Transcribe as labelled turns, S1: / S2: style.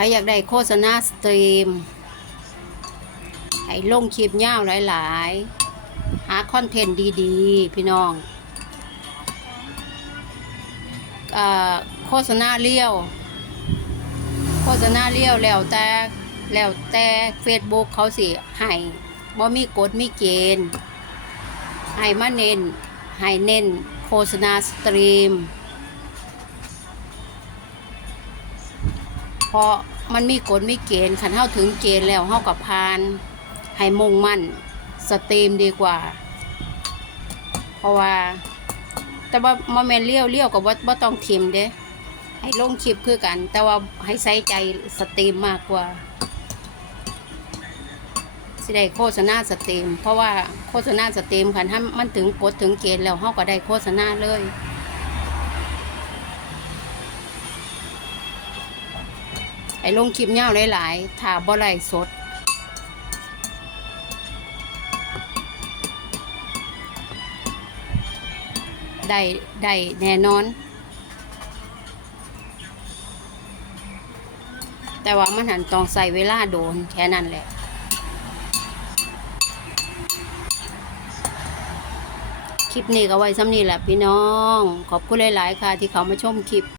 S1: รอยากได้โฆษณาสตรีม ให้ลงคลิปยาวหลาย ๆ หาคอนเทนต์ดี ๆ พี่น้องอโฆษณาเลี้ยว โฆษณาเลี้ยวแล้วแต่แล้วแต่ Facebook เขาสิให้บ่มีกฎมีเกณฑ์ให้มาเน้นให้เน้นโฆษณาสตรีม เพราะมันมีกฎมีเกณฑ์ขันเท่าถึงเกณฑ์แล้วเท่ากับพาน ให้มุ่งมั่นสตรีมดีกว่า เพราะว่า แต่ว่าโมเมนเลี้ยวเลี้ยวกับว่าว่าต้องทิมเด้ให้ลงคลิปคือกัน แต่ว่าให้ใส่ใจสตรีมมากกว่าสิได้โฆษณาสตรีม เพราะว่าโฆษณาสตรีมคันถ้ามันถึงกฎถึงเกณฑ์แล้วเฮาก็ได้โฆษณาเลย ไอ้ลงคลิปยาหลายๆถ้าบ่ไลสด ได้ได้แน่นอน แต่ว่ามันหันต้องใส่เวลาโดนแค่นั้นแหละคลิปนี้ก็ไว้ซ้ำนี้แหละพี่น้อง ขอบคุณหลาย ๆ ค่ะที่เขามาชมคลิป